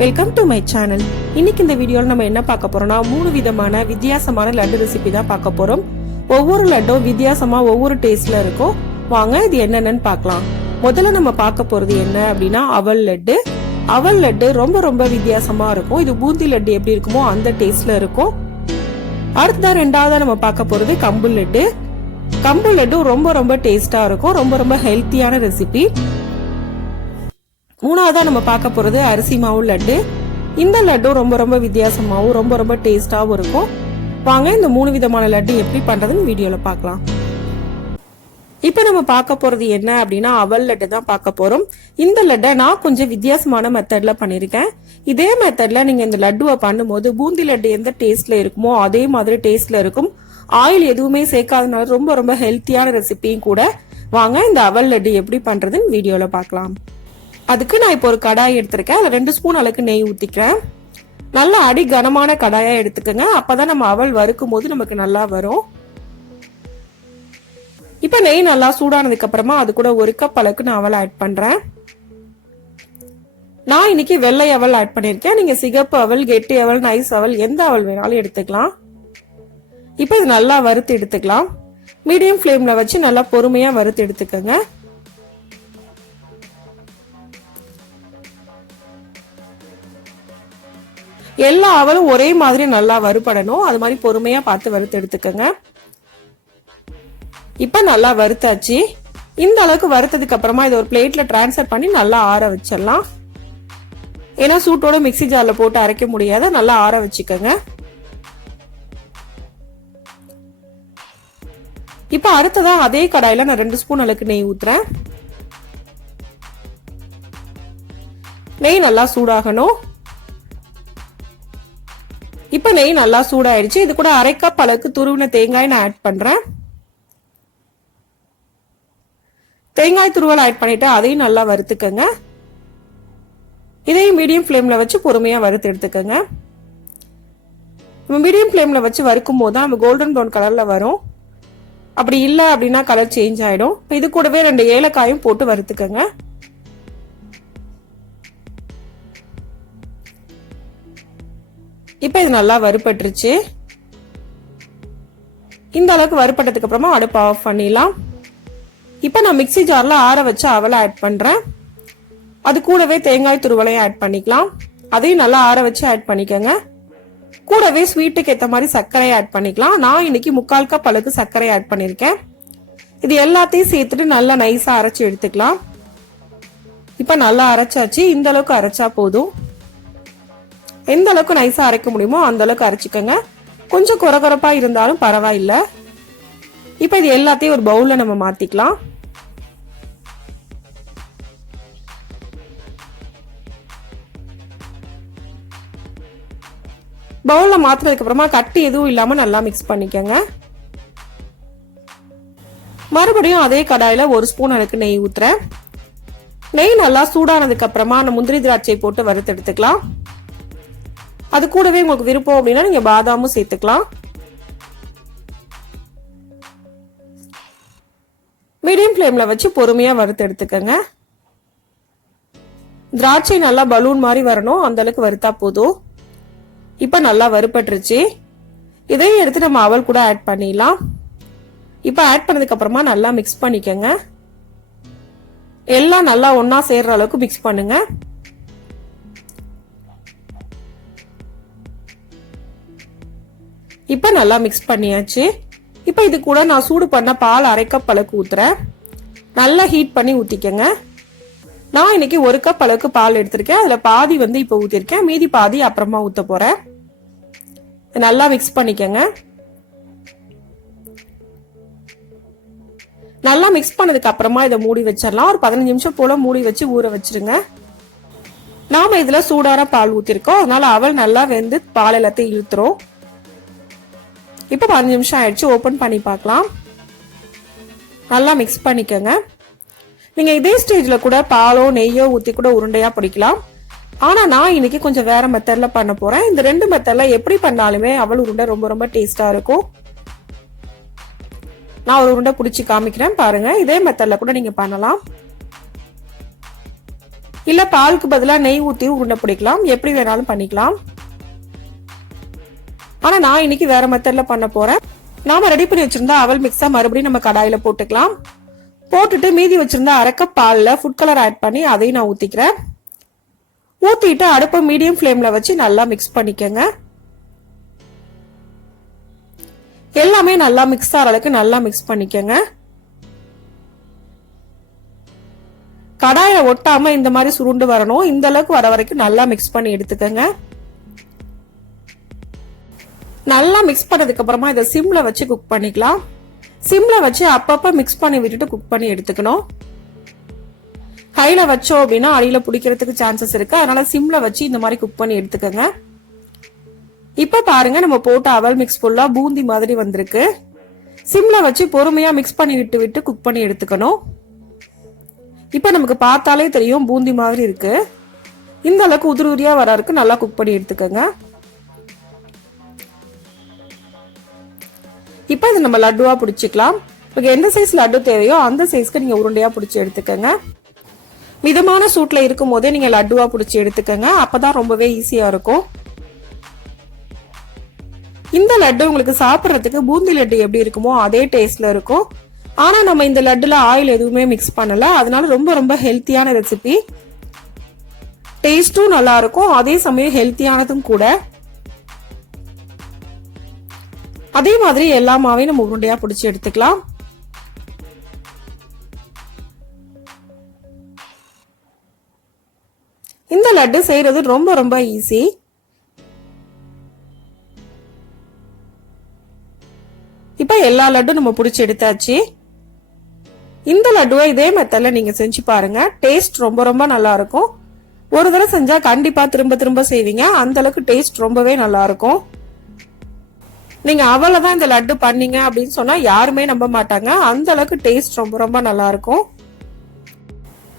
Welcome to my channel. இன்னைக்கு இந்த வீடியோல நம்ம என்ன பார்க்க போறோம்னா 3 விதமான வித்தியாசமான லட்டு ரெசிபி தான் பார்க்க போறோம். ஒவ்வொரு லட்டும் வித்தியாசமா ஒவ்வொரு டேஸ்ட்ல இருக்கும். வாங்க இது என்னென்னு பார்க்கலாம். முதல்ல நம்ம பார்க்க போறது என்ன அப்படின்னா அவல் லட்டு. அவல் லட்டு ரொம்ப ரொம்ப வித்தியாசமா இருக்கும். இது பூந்தி லட்டு எப்படி இருக்குமோ அந்த டேஸ்ட்ல இருக்கும். அடுத்ததா ரெண்டாவதா நம்ம பார்க்க போறது கம்பு லட்டு. கம்பு லட்டு ரொம்ப ரொம்ப டேஸ்டா இருக்கும். ரொம்ப ரொம்ப ஹெல்த்தியான ரெசிபி. மூணாவதா நம்ம பார்க்க போறது அரிசி மாவு லட்டு. இந்த லட்டு ரொம்ப ரொம்ப வித்தியாசமாவும் ரொம்ப ரொம்ப டேஸ்டாவும் இருக்கும். வாங்க இந்த 3 விதமான லட்டு எப்படி பண்றதுன்னு வீடியோல பார்க்கலாம். இப்ப நம்ம பார்க்க போறது என்ன அப்படின்னா அவல் லட்டு தான் பார்க்க போறோம். இந்த லட்டை நான் கொஞ்சம் வித்தியாசமான மெத்தட்ல பண்ணிருக்கேன். இதே மெத்தட்ல நீங்க இந்த லட்டுவை பண்ணும்போது பூந்தி லட்டு எந்த டேஸ்ட்ல இருக்குமோ அதே மாதிரி டேஸ்ட்ல இருக்கும். ஆயில் எதுவுமே சேர்க்காதனால ரொம்ப ரொம்ப ஹெல்த்தியான ரெசிபியும் கூட. வாங்க இந்த அவல் லட்டு எப்படி பண்றதுன்னு வீடியோல பார்க்கலாம். அதுக்கு நான் இப்போ ஒரு கடாய் எடுத்திருக்கேன். அதுல 2 ஸ்பூன் அளவுக்கு நெய் ஊத்திக்கிறேன். நல்லா அடி கனமான கடாயா எடுத்துக்கோங்க. அப்பதான் நம்ம அவல் வறுக்கும் போது நமக்கு நல்லா வரும். இப்ப நெய் நல்லா சூடானதுக்கு அப்புறமா அது கூட 1 கப் அளவுக்கு நான் அவல் ஆட் பண்றேன். நான் இன்னைக்கு வெள்ளை அவல் ஆட் பண்ணிருக்கேன். நீங்க சிகப்பு அவல், கெட்டி அவல், நைஸ் அவல் எந்த அவல் வேணாலும் எடுத்துக்கலாம். இப்ப இது நல்லா வறுத்து எடுத்துக்கலாம். மீடியம் ஃப்ளேம்ல வச்சு நல்லா பொறுமையா வறுத்து எடுத்துக்கோங்க. எல்லா அவலும் ஒரே மாதிரி நல்லா வறுபடணும். அது மாதிரி பொறுமையா பார்த்து வறுத்து எடுத்துக்கோங்க. இப்ப நல்லா வறுத்தாச்சு. இந்த அளவுக்கு வறுத்ததுக்கு அப்புறமா இதை ஒரு பிளேட்ல டிரான்ஸ்ஃபர் பண்ணி நல்லா ஆற வச்சிடலாம். ஏன்னா சூட்டோட மிக்ஸி ஜார்ல போட்டு அரைக்க முடியாத, நல்லா ஆற வச்சுக்கோங்க. இப்ப அடுத்ததா அதே கடாயில நான் 2 ஸ்பூன் அளவுக்கு நெய் ஊத்துறேன். நெய் நல்லா சூடாகணும். இப்ப நெய் நல்லா சூடாயிடுச்சு. இது கூட 1/2 கப் அளவுக்கு துருவின தேங்காய் நான் ஆட் பண்றேன். தேங்காய் துருவல் ஆட் பண்ணிட்டு அதையும் நல்லா வறுத்துக்கங்க. இதையும் மீடியம் ஃப்ளேம்ல வச்சு பொறுமையா வறுத்து எடுத்துக்கங்க. மீடியம் ஃப்ளேம்ல வச்சு வறுக்கும் போது தான் நம்ம கோல்டன் ப்ரௌன் கலர்ல வரும். அப்படி இல்லை அப்படின்னா கலர் சேஞ்ச் ஆயிடும். இது கூடவே 2 ஏலக்காயும் போட்டு வறுத்துக்கங்க. இப்ப இது நல்லா வறுபட்டுருச்சு. இந்த அளவுக்கு வறுபட்டதுக்கு அப்புறமா அடுப்பு ஆஃப் பண்ணிடலாம். இப்ப நான் மிக்ஸி ஜார்ல ஆற வச்ச அவலை ஆட் பண்றேன். அது கூடவே தேங்காய் துருவலையும் ஆட் பண்ணிக்கலாம். அதையும் நல்லா ஆற வச்சு ஆட் பண்ணிக்கோங்க. கூடவே ஸ்வீட்டுக்கு ஏற்ற மாதிரி சர்க்கரையை ஆட் பண்ணிக்கலாம். நான் இன்னைக்கு 3/4 கப் அளவுக்கு சர்க்கரை ஆட் பண்ணிருக்கேன். இது எல்லாத்தையும் சேர்த்துட்டு நல்லா நைஸா அரைச்சு எடுத்துக்கலாம். இப்ப நல்லா அரைச்சாச்சு. இந்த அளவுக்கு அரைச்சா போதும். எந்த அளவுக்கு நைஸா அரைக்க முடியுமோ அந்த அளவுக்கு அரைச்சிக்கோங்க. கொஞ்சம் கொரகொரப்பா இருந்தாலும் பரவாயில்ல. இப்ப இது எல்லாத்தையும் ஒரு பவுல்ல நம்ம மாத்திக்கலாம். பவுல்ல மாத்தினதுக்கு அப்புறமா கட்டி எதுவும் இல்லாம நல்லா மிக்ஸ் பண்ணிக்கோங்க. மறுபடியும் அதே கடாயில 1 ஸ்பூன் அளவுக்கு நெய் ஊத்துறேன். நெய் நல்லா சூடானதுக்கு அப்புறமா நம்ம முந்திரி திராட்சை போட்டு வறுத்து எடுத்துக்கலாம். அது கூடவே உங்களுக்கு விருப்பம் அப்படின்னா நீங்க பாதாமும் சேர்த்துக்கலாம். மீடியம் ஃப்ளேம்ல வச்சு பொறுமையா வறுத்து எடுத்துக்கங்க. திராட்சை நல்லா பலூன் மாதிரி வரணும், அந்த அளவுக்கு வறுத்தா போதும். இப்ப நல்லா வறுபட்டுருச்சு. இதையும் எடுத்து நம்ம அவல் கூட ஆட் பண்ணிடலாம். இப்ப ஆட் பண்ணதுக்கு அப்புறமா நல்லா மிக்ஸ் பண்ணிக்கங்க. எல்லாம் நல்லா ஒன்னா சேர்ற அளவுக்கு மிக்ஸ் பண்ணுங்க. இப்ப நல்லா மிக்ஸ் பண்ணியாச்சு. இப்ப இது கூட நான் சூடு பண்ண பால் 1/2 கப் அளவுக்கு ஊத்துறேன். நல்லா ஹீட் பண்ணி ஊத்திக்கங்க. நான் இன்னைக்கு 1 கப் அளவுக்கு பால் எடுத்திருக்கேன். அதுல பாதி இப்ப ஊத்திருக்கேன், மீதி பாதி அப்புறமா ஊத்த போறேன். நல்லா மிக்ஸ் பண்ணிக்கங்க. நல்லா மிக்ஸ் பண்ணதுக்கு அப்புறமா இதை மூடி வச்சிடலாம். ஒரு 15 நிமிஷம் போல மூடி வச்சு ஊற வச்சிருங்க. நாம இதுல சூடான பால் ஊத்திருக்கோம், அதனால அவல் நல்லா வெந்து பால் எல்லாத்தையும் இழுத்துரும். இப்ப 15 நிமிஷம் ஆயிடுச்சு. ஓபன் பண்ணி பார்க்கலாம். நல்லா மிக்ஸ் பண்ணிக்கோங்க. நீங்க இதே ஸ்டேஜ்ல கூட பாலோ நெய்யோ ஊத்தி கூட உருண்டையா பிடிக்கலாம். ஆனா நான் இன்னைக்கு கொஞ்சம் வேற மெத்தட்ல பண்ண போறேன். இந்த 2 மெத்தட்ல எப்படி பண்ணாலுமே அவல் உருண்டை ரொம்ப ரொம்ப டேஸ்டா இருக்கும். நான் ஒரு உருண்டை பிடிச்சி காமிக்கிறேன் பாருங்க. இதே மெத்தட்ல கூட நீங்க பண்ணலாம். இல்ல பாலுக்கு பதிலா நெய் ஊத்தி உருண்டை பிடிக்கலாம், எப்படி வேணாலும் பண்ணிக்கலாம். ஆனா நான் இன்னைக்கு வேற மெத்தட்ல பண்ண போறேன். நாம ரெடி பண்ணி வச்சிருந்தா அவல் மிக்ஸா மறுபடியும் நம்ம கடாயில போட்டுக்கலாம். போட்டுட்டு மீதி வச்சிருந்தா அரை கப் பால்ல ஃபுட் கலர் ஆட் பண்ணி அதையும் நான் ஊத்திக்கிறேன். ஊத்திட்டு அடுப்பை மீடியம் ஃப்ளேம்ல வச்சு நல்லா மிக்ஸ் பண்ணிக்கங்க. எல்லாமே நல்லா மிக்ஸ் ஆகிற அளவுக்கு நல்லா மிக்ஸ் பண்ணிக்கங்க. கடாயில ஒட்டாம இந்த மாதிரி சுருண்டு வரணும். இந்த அளவுக்கு வர வரைக்கும் நல்லா மிக்ஸ் பண்ணி எடுத்துக்கங்க. நல்லா மிக்ஸ் பண்ணதுக்கு அப்புறமா இதை சிம்ல வச்சு குக் பண்ணிக்கலாம். சிம்ல வச்சு அப்பப்ப மிக்ஸ் பண்ணி விட்டுட்டு குக் பண்ணி எடுத்துக்கணும். கையில வச்சோம் அப்படின்னா அடியில பிடிக்கிறதுக்கு சான்சஸ் இருக்கு. அதனால சிம்ல வச்சு இந்த மாதிரி குக் பண்ணி எடுத்துக்கங்க. இப்ப பாருங்க, நம்ம போட்ட அவல் மிக்ஸ் ஃபுல்லா பூந்தி மாதிரி வந்திருக்கு. சிம்ல வச்சு பொறுமையா மிக்ஸ் பண்ணி விட்டு விட்டு குக் பண்ணி எடுத்துக்கணும். இப்ப நமக்கு பார்த்தாலே தெரியும் பூந்தி மாதிரி இருக்கு. இந்த அளவுக்கு உதிரி உதிரியா வர இருக்கு. நல்லா குக் பண்ணி எடுத்துக்கங்க. இப்ப இது நம்ம லட்டுவா பிடிச்சிக்கலாம். எந்த சைஸ் லட்டு தேவையோ அந்த சைஸ்க்கு நீங்க உருண்டையா பிடிச்சி எடுத்துக்கங்க. மிதமான சூட்ல இருக்கும் போதே நீங்க லட்டுவா பிடிச்சி எடுத்துக்கங்க. அப்பதான் ரொம்பவே ஈஸியா இருக்கும். இந்த லட்டு உங்களுக்கு சாப்பிட்றதுக்கு பூந்தி லட்டு எப்படி இருக்குமோ அதே டேஸ்ட்ல இருக்கும். ஆனா நம்ம இந்த லட்டுல ஆயில் எதுவுமே மிக்ஸ் பண்ணல. அதனால ரொம்ப ரொம்ப ஹெல்த்தியான ரெசிபி. டேஸ்டும் நல்லா இருக்கும், அதே சமயம் ஹெல்த்தியானதும் கூட. அதே மாதிரி எல்லா மாவையும் நம்ம உருண்டையா பிடிச்சி எடுத்துக்கலாம். இந்த லட்டு செய்யறது ரொம்ப ரொம்ப ஈஸி. இப்ப எல்லா லட்டும் நம்ம பிடிச்சி எடுத்தாச்சு. இந்த லட்டுவை இதே மெத்தட்ல நீங்க செஞ்சு பாருங்க. டேஸ்ட் ரொம்ப ரொம்ப நல்லா இருக்கும். ஒரு தடவை செஞ்சா கண்டிப்பா திரும்ப திரும்ப செய்வீங்க. அந்த அளவுக்கு டேஸ்ட் ரொம்பவே நல்லா இருக்கும். நீங்க அவளதான் இந்த லட்டு பண்ணீங்க அப்படின்னு சொன்னா யாருமே நம்ப மாட்டாங்க. அந்த அளவுக்கு டேஸ்ட் ரொம்ப ரொம்ப நல்லா இருக்கும்.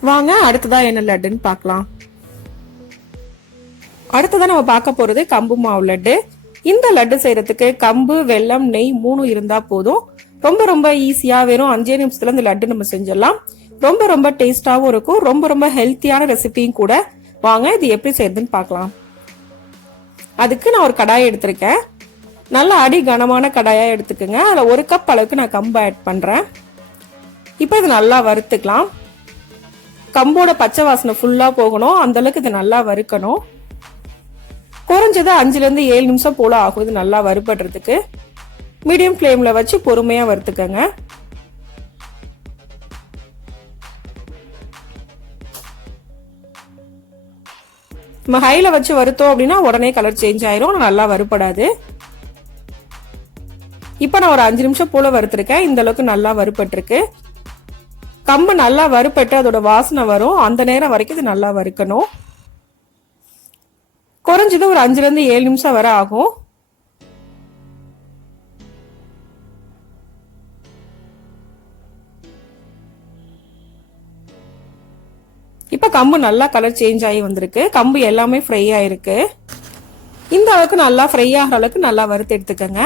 வாங்க அடுத்ததா என்ன லட்டுன்னு பார்க்கலாம். அடுத்ததான் நம்ம பார்க்க போறது கம்பு மாவு லட்டு. இந்த லட்டு செய்யறதுக்கு கம்பு, வெல்லம், நெய் 3 இருந்தா போதும். ரொம்ப ரொம்ப ஈஸியா வெறும் 5 நிமிஷத்துல இந்த லட்டு நம்ம செஞ்சிடலாம். ரொம்ப ரொம்ப டேஸ்டாவும் இருக்கும். ரொம்ப ரொம்ப ஹெல்த்தியான ரெசிபியும் கூட. வாங்க இது எப்படி செய்யறதுன்னு பார்க்கலாம். அதுக்கு நான் ஒரு கடாய் எடுத்திருக்கேன். நல்ல அடி கனமான கடாயா எடுத்துக்கோங்க. அதுல 1 கப் அளவுக்கு நான் கம்பு ஆட் பண்றேன். இப்ப இது நல்லா வறுத்துக்கலாம். கம்போட பச்சை வாசனை ஃபுல்லா போகணும். அந்த அளவுக்கு இது நல்லா வறுக்கணும். குறைஞ்சது 5ல இருந்து 7 நிமிஷம் போல ஆகும் இது நல்லா வறுபடுறதுக்கு. மீடியம் ஃப்ளேம்ல வச்சு பொறுமையா வறுத்துக்கங்க. நம்ம ஹைல வச்சு வறுத்தோம் அப்படின்னா உடனே கலர் சேஞ்ச் ஆயிரும், நல்லா வறுபடாது. இப்ப நான் ஒரு 5 நிமிஷம் போல வறுத்திருக்கேன். இந்த அளவுக்கு நல்லா வறுபட்டிருக்கு. கம்பு நல்லா வறுபட்டு அதோட வாசனை வரும். அந்த நேரம் வரைக்கும் இது நல்லா வறுக்கணும். குறைஞ்சது ஒரு 5ல இருந்து 7 நிமிஷம் வரை ஆகும். இப்ப கம்பு நல்லா கலர் சேஞ்ச் ஆகி வந்திருக்கு. கம்பு எல்லாமே ஃப்ரை ஆயிருக்கு. இந்த அளவுக்கு நல்லா ஃப்ரை ஆகிற அளவுக்கு நல்லா வறுத்து எடுத்துக்கங்க.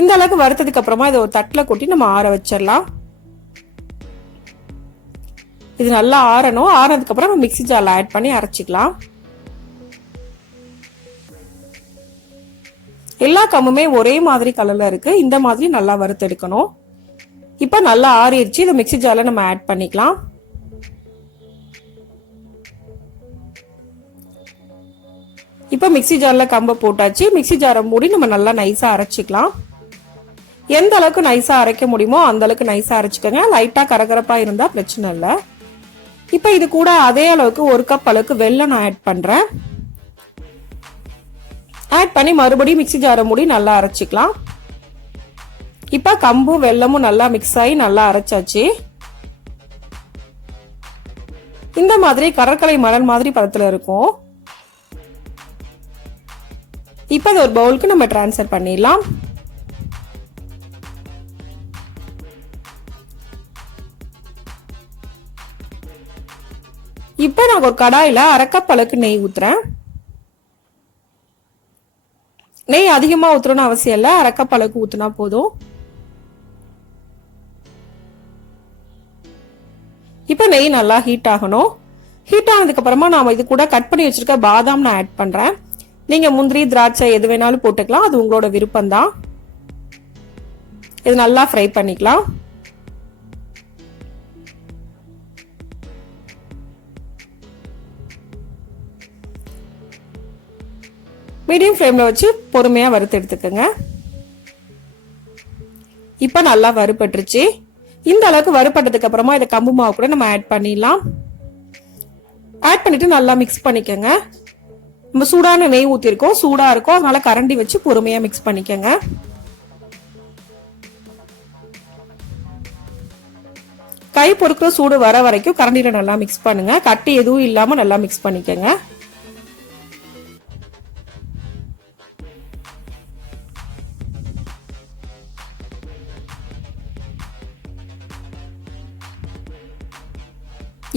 இந்த அளவுக்கு வறுத்ததுக்கு அப்புறமா இதை ஒரு தட்டுல கொட்டி நம்ம ஆற வச்சிடலாம். இது நல்லா ஆறணும். ஆறதுக்கு அப்புறம் நம்ம மிக்ஸி ஜார்ல ஆட் பண்ணி அரைச்சிக்கலாம். எல்லா கம்புமே ஒரே மாதிரி கலர்ல இருக்கு. இந்த மாதிரி நல்லா வறுத்து எடுக்கணும். இப்ப நல்லா ஆறிடுச்சு. இதை மிக்ஸி ஜார்ல நம்ம ஆட் பண்ணிக்கலாம். இப்ப மிக்ஸி ஜார்ல கம்பை போட்டாச்சு. மிக்ஸி ஜாரை மூடி நம்ம நல்லா நைஸா அரைச்சிக்கலாம். எந்த அளவுக்கு நைஸா அரைக்க முடியுமோ அந்த அளவுக்கு நைஸா அரைச்சுக்கோங்க. லைட்டா கரகரப்பா இருந்தா பிரச்சனை இல்லை. இப்ப இது கூட அதே அளவுக்கு 1 கப் அளவுக்கு வெல்லம் நான் ஆட் பண்றேன். ஆட் பண்ணி மறுபடியும் மிக்ஸி ஜாரை மூடி நல்லா அரைச்சிக்கலாம். இப்ப கம்பும் வெல்லமும் நல்லா மிக்ஸ் ஆகி நல்லா அரைச்சாச்சு. இந்த மாதிரி கடற்கரை மணல் மாதிரி பதத்துல இருக்கும். இப்ப அது ஒரு பவுலுக்கு நம்ம டிரான்ஸ்ஃபர் பண்ணிடலாம். இப்ப நான் ஒரு கடாயில 1/2 கப் அளவுக்கு நெய் ஊத்துறேன். நெய் அதிகமா ஊத்துறோம்னு அவசியம் இல்லை. 1/2 கப் அளவுக்கு ஊத்துனா போதும். இப்போ நெய் நல்லா ஹீட் ஆகணும். ஹீட் ஆனதுக்கு அப்புறமா நாம இது கூட கட் பண்ணி வச்சிருக்க பாதாம் நான் ஆட் பண்றேன். நீங்க முந்திரி திராட்சை எது வேணாலும் போட்டுக்கலாம், அது உங்களோட விருப்பம் தான். இது நல்லா ஃப்ரை பண்ணிக்கலாம். மீடியம் ஃப்ளேம்ல வச்சு பொறுமையா வறுத்து எடுத்துக்கோங்க. இப்ப நல்லா வறுபட்டுருச்சு. இந்த அளவுக்கு வறுபட்டதுக்கு அப்புறமா இதை கம்பு மாவு கூட நம்ம ஆட் பண்ணிடலாம். ஆட் பண்ணிட்டு நல்லா மிக்ஸ் பண்ணிக்கோங்க. நம்ம சூடான நெய் ஊத்திருக்கோம், சூடா இருக்கும், அதனால கரண்டி வச்சு பொறுமையா மிக்ஸ் பண்ணிக்கோங்க. கை பொறுக்கிற சூடு வர வரைக்கும் கரண்டில நல்லா மிக்ஸ் பண்ணுங்க. கட்டி எதுவும் இல்லாம நல்லா மிக்ஸ் பண்ணிக்கோங்க.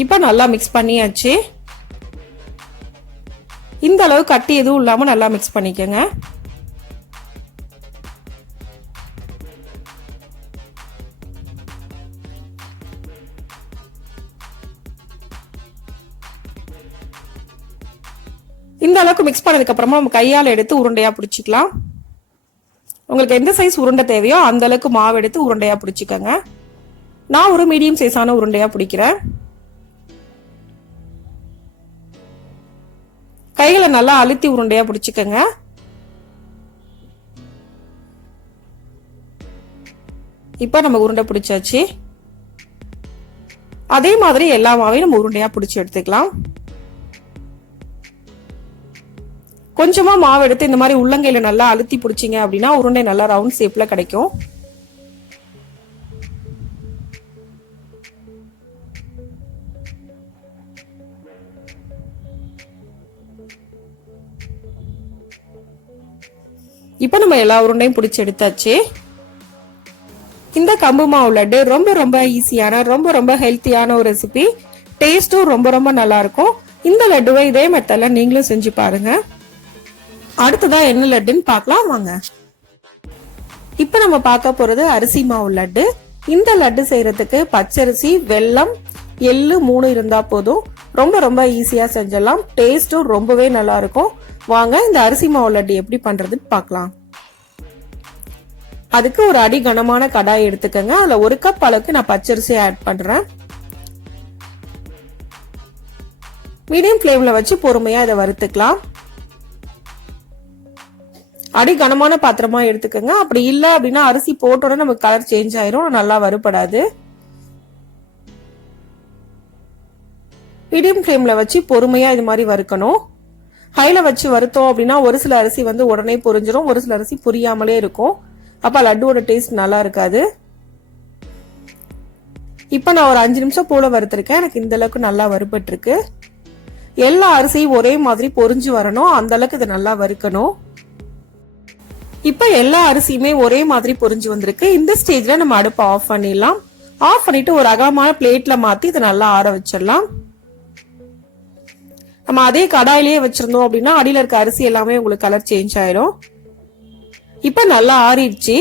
இப்ப நல்லா மிக்ஸ் பண்ணியாச்சு. இந்த அளவு கட்டி எதுவும் இல்லாம நல்லா மிக்ஸ் பண்ணிக்கோங்க. இந்த அளவுக்கு மிக்ஸ் பண்ணதுக்கு அப்புறமா நம்ம கையால எடுத்து உருண்டையா பிடிச்சிக்கலாம். உங்களுக்கு எந்த சைஸ் உருண்டை தேவையோ அந்த அளவுக்கு மாவு எடுத்து உருண்டையா பிடிச்சிக்கோங்க. நான் ஒரு மீடியம் சைஸான உருண்டையா பிடிக்கிறேன். கைகளை நல்லா அழுத்தி உருண்டையா பிடிச்சிக்கங்க. இப்ப நம்ம உருண்டை பிடிச்சாச்சு. அதே மாதிரி எல்லா மாவையும் நம்ம உருண்டையா பிடிச்சி எடுத்துக்கலாம். கொஞ்சமா மாவு எடுத்து இந்த மாதிரி உள்ளங்கையில நல்லா அழுத்தி பிடிச்சிங்க அப்படின்னா உருண்டை நல்லா ரவுண்ட் ஷேப்ல கிடைக்கும். இப்ப நம்ம எல்லா உருண்டையும் பிடிச்சி எடுத்தாச்சு. இந்த கம்பு மாவு லட்டு ரொம்ப ரொம்ப ஈஸியான ரொம்ப ஹெல்த்தியான ஒரு ரெசிபி. டேஸ்டும் ரொம்ப நல்லா இருக்கும். இந்த லட்டுவை இதே மெத்தட்ல நீங்களும் செஞ்சு பாருங்க. அடுத்ததா என்ன லட்டுன்னு பார்க்கலாம் வாங்க. இப்ப நம்ம பார்க்க போறது அரிசி மாவு லட்டு. இந்த லட்டு செய்யறதுக்கு பச்சரிசி, வெல்லம், எள்ளு 3 இருந்தா போதும். ரொம்ப ஈஸியா செஞ்சிடலாம். டேஸ்டும் ரொம்பவே நல்லா இருக்கும். வாங்க இந்த அரிசி மாவு லட்டு எப்படி பண்றதுன்னு பார்க்கலாம். அதுக்கு ஒரு அடி கனமான கடாய் எடுத்துக்கங்க. அதுல 1 கப் அளவுக்கு நான் பச்சரிசி ஆட் பண்றேன். மீடியம் ஃப்ளேம்ல வச்சு பொறுமையா இதை வறுத்துக்கலாம். அடி கனமான பாத்திரமா எடுத்துக்கங்க. அப்படி இல்ல அப்படின்னா அரிசி போட்டோட நமக்கு கலர் சேஞ்ச் ஆயிரும், நல்லா வறுபடாது. மீடியம் ஃப்ளேம்ல வச்சு பொறுமையா இது மாதிரி வறுக்கணும். ஹைல வச்சு வறுத்தோம் அப்படின்னா ஒரு சில அரிசி வந்து உடனே பொரிஞ்சிடும், ஒரு சில அரிசி புரியாமலே இருக்கும். அப்ப லட்டுவோட டேஸ்ட் நல்லா இருக்காது. இப்ப நான் ஒரு 5 நிமிஷம் போல வறுத்திருக்கேன். எனக்கு இந்த அளவுக்கு நல்லா வறுபட்டு இருக்கு. எல்லா அரிசியும் ஒரே மாதிரி பொரிஞ்சு வரணும், அந்த அளவுக்கு இதை நல்லா வறுக்கணும். இப்ப எல்லா அரிசியுமே ஒரே மாதிரி பொரிஞ்சு வந்திருக்கு. இந்த ஸ்டேஜ்ல நம்ம அடுப்பை ஆஃப் பண்ணிடலாம். ஆஃப் பண்ணிட்டு ஒரு அகலமான பிளேட்ல மாத்தி இதை நல்லா ஆற வச்சிடலாம். நம்ம அதே கடாயிலேயே வச்சிருந்தோம் அப்படின்னா அடியில இருக்க அரிசி எல்லாமே உங்களுக்கு கலர் சேஞ்ச் ஆயிடும். இப்ப நல்லா ஆறிடுச்சு.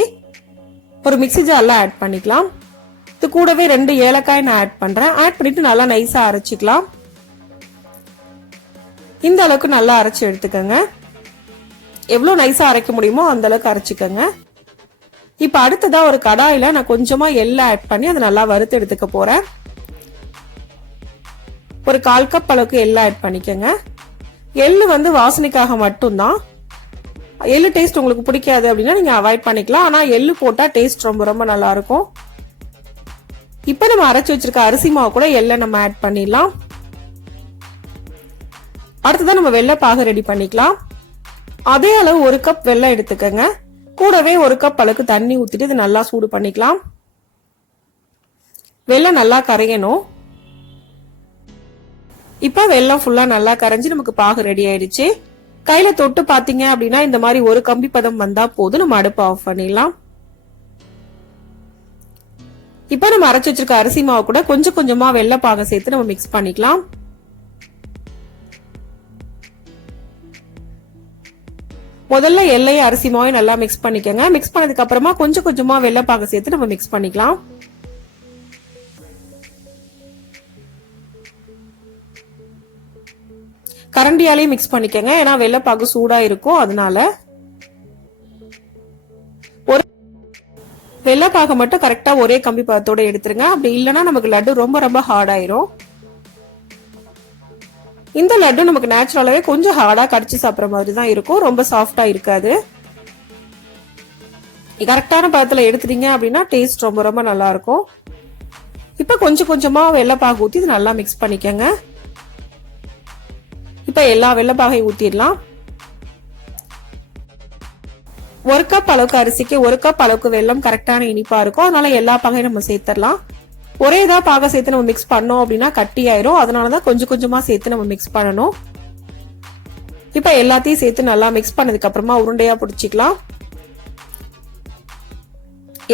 ஒரு மிக்ஸி ஜார்ல ஆட் பண்ணிக்கலாம். இது கூடவே 2 ஏலக்காய் நான் ஆட் பண்றேன். ஆட் பண்ணிட்டு நல்லா நைஸா அரைச்சிக்கலாம். இந்த அளவுக்கு நல்லா அரைச்சு எடுத்துக்கோங்க. எவ்வளவு நைஸா அரைக்க முடியுமோ அந்த அளவுக்கு அரைச்சிக்கோங்க. இப்ப அடுத்ததா ஒரு கடாயில நான் கொஞ்சமா எள்ளு ஆட் பண்ணி அதை நல்லா வறுத்து எடுத்துக்க போறேன். ஒரு 1/4 கப் அளவுக்கு எள்ளு ஆட் பண்ணிக்கோங்க. எள்ளு வந்து வாசனைக்காக மட்டும்தான். எள்ளு டேஸ்ட் உங்களுக்கு பிடிக்காது அப்படின்னா நீங்க அவாய்ட் பண்ணிக்கலாம். ஆனா எள்ளு போட்டா டேஸ்ட் ரொம்ப நல்லா இருக்கும். இப்ப நம்ம அரைச்சு வச்சிருக்க அரிசி மாவு கூட எள்ள நம்ம ஆட் பண்ணிடலாம். அடுத்ததான் நம்ம வெள்ளை பாகு ரெடி பண்ணிக்கலாம். அதே அளவு 1 கப் வெல்லம் எடுத்துக்கங்க. கூடவே 1 கப் அளவுக்கு தண்ணி ஊத்திட்டு இது நல்லா சூடு பண்ணிக்கலாம். வெல்லம் நல்லா கரையணும். இப்ப வெல்லம் ஃபுல்லா நல்லா கரைஞ்சு நமக்கு பாகு ரெடி ஆயிடுச்சு. கையில தொட்டு பாத்தீங்க அப்படின்னா இந்த மாதிரி ஒரு கம்பி பதம் வந்தா போதும். நம்ம அடுப்பை ஆஃப் பண்ணிடலாம். இப்ப நம்ம அரைச்சு வச்சிருக்க அரிசி மாவு கூட கொஞ்சமா வெள்ளை பாக சேர்த்து நம்ம மிக்ஸ் பண்ணிக்கலாம். முதல்ல எல்லையை அரிசி மாவையும் நல்லா மிக்ஸ் பண்ணிக்கோங்க. மிக்ஸ் பண்ணதுக்கு அப்புறமா கொஞ்சமா வெள்ளை பாக சேர்த்து நம்ம மிக்ஸ் பண்ணிக்கலாம். கரண்டியாலே மிக்ஸ் பண்ணிக்கங்க, ஏன்னா வெள்ளைப்பாகு சூடா இருக்கும். அதனால ஒரு வெள்ளைப்பாகு மட்டும் கரெக்டா ஒரே கம்பி பதத்தோட எடுத்துருங்க. அப்படி இல்லைன்னா நமக்கு லட்டு ரொம்ப ரொம்ப ஹார்ட் ஆயிரும். இந்த லட்டு நமக்கு நேச்சுரலாவே கொஞ்சம் ஹார்டா கடிச்சு சாப்பிட்ற மாதிரி தான் இருக்கும், ரொம்ப சாஃப்டா இருக்காது. கரெக்டான பதத்துல எடுத்துட்டீங்க அப்படின்னா டேஸ்ட் ரொம்ப ரொம்ப நல்லா இருக்கும். இப்ப கொஞ்சம் கொஞ்சமா வெள்ளைப்பாகு ஊத்தி இது நல்லா மிக்ஸ் பண்ணிக்கங்க. இப்ப எல்லா வெள்ளைப்பாகையும் ஊத்திடலாம். 1 கப் அளவுக்கு அரிசிக்கு 1 கப் அளவுக்கு வெல்லம் கரெக்டான இனிப்பா இருக்கும். அதனால எல்லா பாகையும் நம்ம சேர்த்துடலாம். ஒரே இதா பாக சேர்த்து நம்ம மிக்ஸ் பண்ணோம் அப்படின்னா கட்டி ஆயிரும். அதனாலதான் கொஞ்சம் கொஞ்சமா சேர்த்து நம்ம மிக்ஸ் பண்ணணும். இப்ப எல்லாத்தையும் சேர்த்து நல்லா மிக்ஸ் பண்ணதுக்கு அப்புறமா உருண்டையா பிடிச்சிக்கலாம்.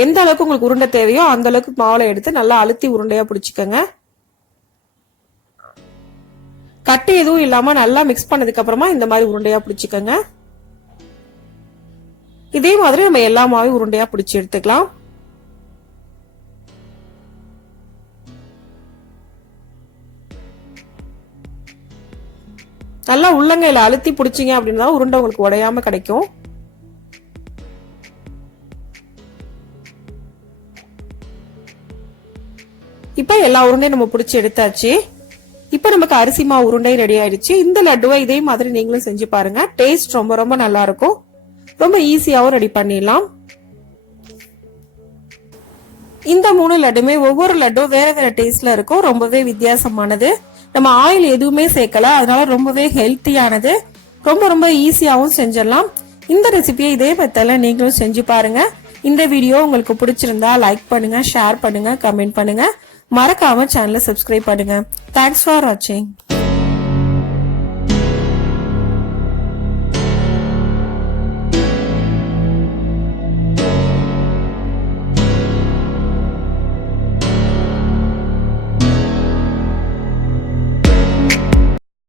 எந்த அளவுக்கு உங்களுக்கு உருண்டை தேவையோ அந்த அளவுக்கு மாவுல எடுத்து நல்லா அழுத்தி உருண்டையா பிடிச்சிக்கங்க. கட்டி எதுவும் இல்லாம நல்லா மிக்ஸ் பண்ணதுக்கு அப்புறமா இந்த மாதிரி உருண்டையா பிடிச்சிக்கங்க. இதே மாதிரி நம்ம எல்லா மாவையும் உருண்டையா பிடிச்சி எடுத்துக்கலாம். நல்லா உள்ளங்கையில அழுத்தி பிடிச்சிங்க அப்படின்னா உருண்டை உங்களுக்கு உடையாம கிடைக்கும். இப்ப எல்லா உருண்டையும் நம்ம பிடிச்சி எடுத்தாச்சு. இப்ப நமக்கு அரிசி மாவு உருண்டை ரெடி ஆயிடுச்சு. இந்த லட்டுவை இதே மாதிரி நீங்களும் செஞ்சு பாருங்க. டேஸ்ட் ரொம்ப ரொம்ப நல்லா இருக்கும். ரொம்ப ஈஸியாவும் ரெடி பண்ணிடலாம். இந்த 3 லட்டுமே ஒவ்வொரு லட்டும் வேற வேற டேஸ்ட்ல இருக்கும். ரொம்பவே வித்தியாசமானது. நம்ம ஆயில் எதுவுமே சேர்க்கல, அதனால ரொம்பவே ஹெல்த்தியானது. ரொம்ப ரொம்ப ஈஸியாவும் செஞ்சிடலாம். இந்த ரெசிபியை இதே மெத்தட்ல நீங்களும் செஞ்சு பாருங்க. இந்த வீடியோ உங்களுக்கு பிடிச்சிருந்தா லைக் பண்ணுங்க, ஷேர் பண்ணுங்க, கமெண்ட் பண்ணுங்க. மறக்காம சேனலை சப்ஸ்கிரைப் பண்ணுங்க. தேங்க்ஸ் ஃபார் வாட்சிங்.